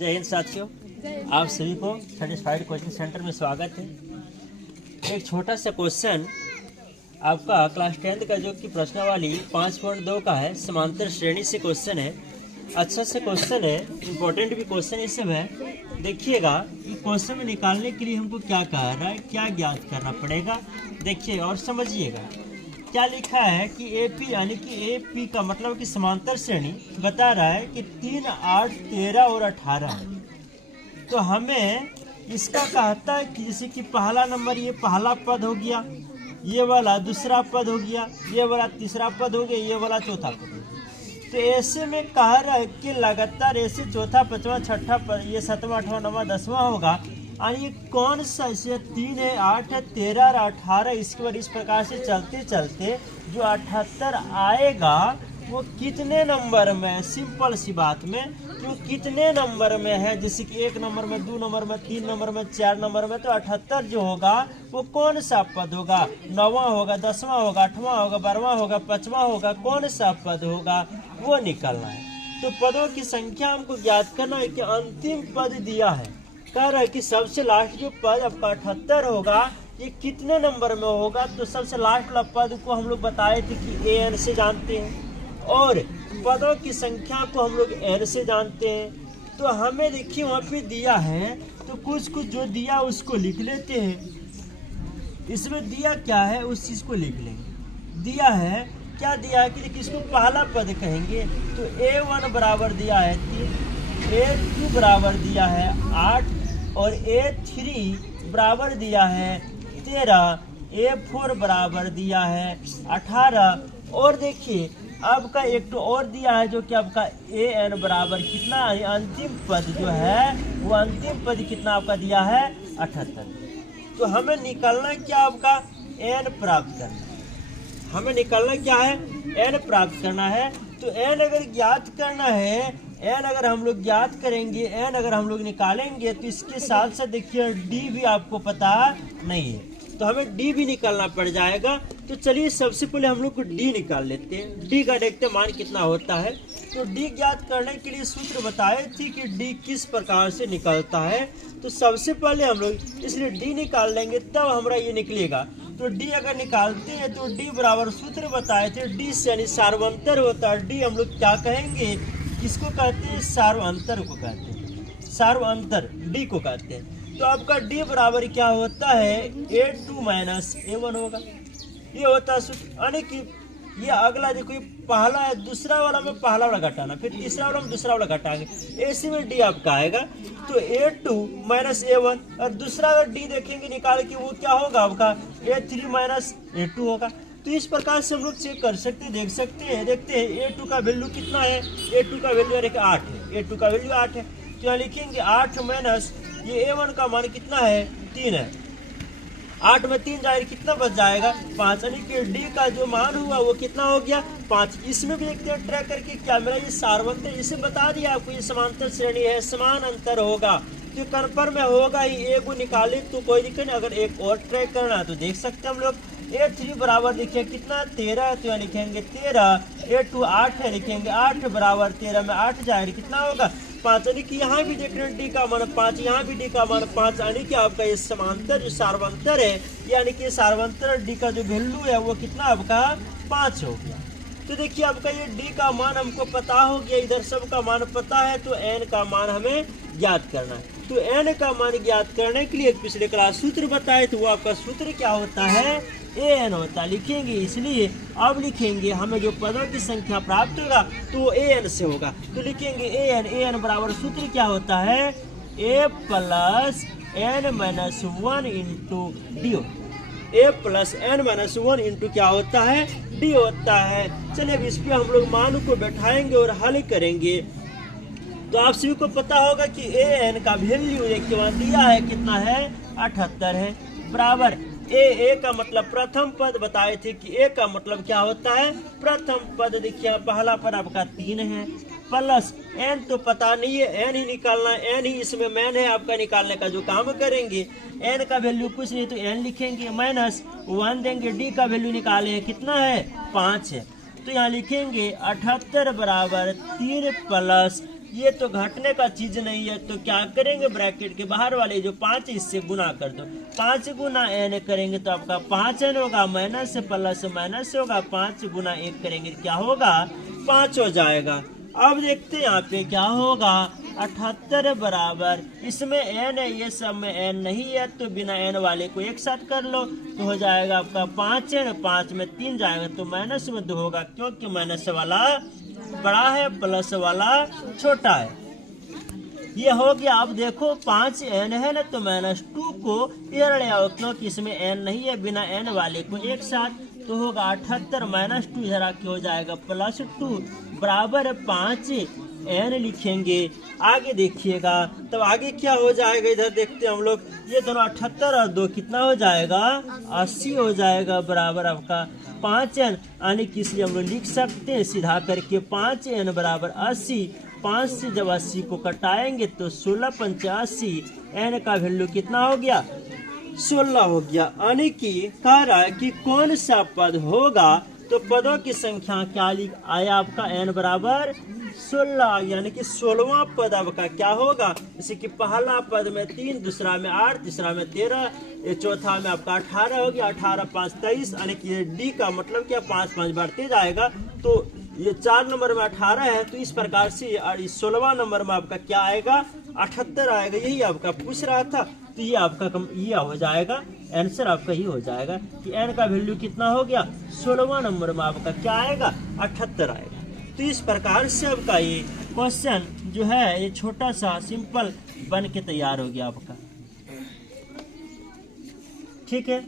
जय हिंद साथियों, आप सभी को सेटिस्फाइड कोचिंग सेंटर में स्वागत है। एक छोटा सा क्वेश्चन आपका क्लास 10th का जो कि प्रश्नावली 5.2 का है, समांतर श्रेणी से क्वेश्चन है। अच्छा सा क्वेश्चन है, इम्पोर्टेंट भी क्वेश्चन ये सब है। देखिएगा क्वेश्चन में निकालने के लिए हमको क्या कह रहा है, क्या ज्ञात करना पड़ेगा, देखिए और समझिएगा। क्या लिखा है कि AP यानी कि AP का मतलब कि समांतर श्रेणी बता रहा है कि 3, 8, 13 और 18 है। तो हमें इसका कहता है कि जैसे कि पहला नंबर ये पहला पद हो गया, ये वाला दूसरा पद हो गया, ये वाला तीसरा पद हो गया, ये वाला चौथा पद हो गया। तो ऐसे में कह रहा है कि लगातार ऐसे चौथा, पांचवा, छठा पद, ये 7वां, 8वां, 9वां, 10वां होगा। और ये कौन सा, इसे 3 है, 8 है, 13 और 18, इसके बाद इस प्रकार से चलते चलते जो 78 आएगा वो कितने नंबर में, सिंपल सी बात में, जो कितने नंबर में है। जैसे कि 1 नंबर में, 2 नंबर में, 3 नंबर में, 4 नंबर में, तो 78 जो होगा वो कौन सा पद होगा, 9वां होगा, 10वां होगा, 8वां होगा, 12वां होगा, 5वां होगा, कौन सा पद होगा वो निकलना है। तो पदों की संख्या हमको ज्ञात करना है कि अंतिम पद दिया है, कह रहा है कि सबसे लास्ट जो पद आपका 78 होगा ये कितने नंबर में होगा। तो सबसे लास्ट वाला पद को हम लोग बताए थे कि AN से जानते हैं, और पदों की संख्या को हम लोग N से जानते हैं। तो हमें देखिए वहाँ पे दिया है, तो कुछ जो दिया उसको लिख लेते हैं। इसमें दिया क्या है उस चीज़ को लिख लेंगे। दिया है, क्या दिया है कि देखिए इसको पहला पद कहेंगे। तो A1 बराबर दिया है 3, A2 बराबर दिया है 8 और A3 बराबर दिया है 13, A4 बराबर दिया है 18। और देखिए आपका एक तो और दिया है जो कि आपका AN बराबर कितना, अंतिम पद जो है वो अंतिम पद कितना आपका दिया है 78। तो हमें निकालना क्या, आपका N प्राप्त करना है। हमें निकालना क्या है, N प्राप्त करना है। तो N अगर ज्ञात करना है, N अगर हम लोग ज्ञात करेंगे, N अगर हम लोग निकालेंगे तो इसके साथ साथ देखिए D भी आपको पता नहीं है, तो हमें D भी निकालना पड़ जाएगा। तो चलिए सबसे पहले हम लोग को D निकाल लेते हैं। D का देखते मान कितना होता है। तो D ज्ञात करने के लिए सूत्र बताए थे कि D किस प्रकार से निकलता है। तो सबसे पहले हम लोग इसलिए D निकाल लेंगे तब हमारा ये निकलेगा। तो D अगर निकालते हैं तो D बराबर सूत्र बताए थे, D से यानी सार्वंतर होता है। D हम लोग क्या कहेंगे, किसको कहते हैं, सार्वंतर को कहते हैं, सार्वंतर D को कहते हैं। तो आपका D बराबर क्या होता है, A2 माइनस A1 होगा। ये होता है सूत्र। यानी कि ये अगला देखो, ये पहला है, दूसरा वाला में पहला वाला घटाना, फिर तीसरा वाला में दूसरा वाला घटाएंगे, ऐसे में D आपका आएगा। तो A2 माइनस A1, और दूसरा अगर D देखेंगे निकाल के वो क्या होगा आपका A3 माइनस A2 होगा। तो इस प्रकार से हम लोग चेक कर सकते हैं, देख सकते हैं। देखते हैं A2 का वैल्यू कितना है, A2 का वैल्यू 8 है, A2 का वैल्यू 8 है। तो यहाँ लिखेंगे 8 माइनस ये A1 का मान कितना है, 3 है। 8 में 3 जाएगा, कितना बच जाएगा, 5। यानी कि D का जो मान हुआ वो कितना हो गया, 5। इसमें भी देखते हैं ट्रैक करके क्या मेरा ये सार्वंतर, इसे बता दिया आपको ये समांतर श्रेणी है, समान अंतर होगा। तो कन्फर्म में होगा ही, A को निकाले तो कोई दिक्कत नहीं। अगर एक और ट्रैक करना है तो देख सकते हैं हम लोग। A3 बराबर देखिए कितना 13 है, तो यहाँ लिखेंगे 13। A2 8 है, लिखेंगे 8 बराबर 13 में 8 जाएगा, कितना होगा 5। यानी कि यहाँ भी देख रहे हैं D का मान 5, यहाँ भी D का मान 5। यानी कि आपका ये समांतर जो सार्वंतर है, यानी कि सार्वंतर D का जो वैल्यू है वो कितना आपका 5 हो गया। तो देखिए आपका ये D का मान हमको पता हो गया, इधर सब का मान पता है। तो N का मान हमें ज्ञात करना है। तो N का मान ज्ञात करने के लिए पिछले क्लास सूत्र बताए, तो वो आपका सूत्र क्या होता है, AN होता है। लिखेंगे, इसलिए अब लिखेंगे हमें जो पदों की संख्या प्राप्त होगा तो AN से होगा। तो लिखेंगे AN बराबर सूत्र क्या होता है, A plus N minus 1 into D। A plus N minus 1 into क्या होता है, D होता है। चलिए अब इस पर हम लोग मान को बैठाएंगे और हल करेंगे। तो आप सभी को पता होगा कि AN का वैल्यू एक वहाँ दिया है, कितना है 78 है, बराबर A का मतलब प्रथम पद बताए थे कि A का मतलब क्या होता है, प्रथम पद। देखिए पहला पद आपका 3 है, प्लस N तो पता नहीं है, N ही निकालना है, N ही इसमें मैन है आपका निकालने का जो काम करेंगे। N का वैल्यू कुछ नहीं तो N लिखेंगे, माइनस 1 देंगे, D का वैल्यू निकाले कितना है 5 है। तो यहाँ लिखेंगे 78 बराबर 3 प्लस ये तो घटने का चीज नहीं है, तो क्या करेंगे, ब्रैकेट के बाहर वाले जो 5 इससे गुना कर दो। 5 गुना n करेंगे तो आपका 5n होगा, माइनस प्लस माइनस होगा, 5 गुना 1 करेंगे क्या होगा, 5 हो जाएगा। अब देखते हैं यहाँ पे क्या होगा, 78 बराबर, इसमें n है, ये सब में n नहीं है, तो बिना n वाले को एक साथ कर लो तो हो जाएगा आपका 5n, 5 में 3 जाएगा तो माइनस में 2 होगा, क्योंकि माइनस वाला बड़ा है, प्लस वाला छोटा है। ये हो गया। अब देखो 5n है ना, तो -2 को इधर ले आओ, क्योंकि इसमें n नहीं है, बिना n वाले को एक साथ, तो होगा 78 -2 इधर आके हो जाएगा +2 बराबर 5n लिखेंगे। आगे देखिएगा तब आगे क्या हो जाएगा, इधर देखते हैं हम लोग, ये दोनों 78 और 2 कितना हो जाएगा, 80 हो जाएगा, बराबर आपका 5n, यानी कि इसलिए हम लोग लिख सकते हैं सीधा करके 5n बराबर 80। 5 से जब 80 को कटाएंगे तो 16 पंच 80, n का वैल्यू कितना हो गया, 16 हो गया। यानी कि कह रहा है कि कौन सा पद होगा, तो पदों की संख्या क्या लिख आया आपका, n बराबर 16, यानी कि 16वां पद आपका क्या होगा, जैसे कि पहला पद में 3, दूसरा में 8, तीसरा में 13, ये चौथा में आपका 18 हो गया, 18 5 23, यानी कि डी का मतलब क्या 5 5 बढ़ते जाएगा, तो ये 4 नंबर में 18 है, तो इस प्रकार से 16वां नंबर में आपका क्या आएगा, 78 आएगा। यही आपका पूछ रहा था, तो ये आपका ये हो जाएगा, आंसर आपका ही हो जाएगा कि n का वैल्यू कितना हो गया, 16वां नंबर में आपका क्या आएगा, 78 आएगा। तो इस प्रकार से आपका ये क्वेश्चन जो है, ये छोटा सा सिंपल बन के तैयार हो गया आपका। ठीक है।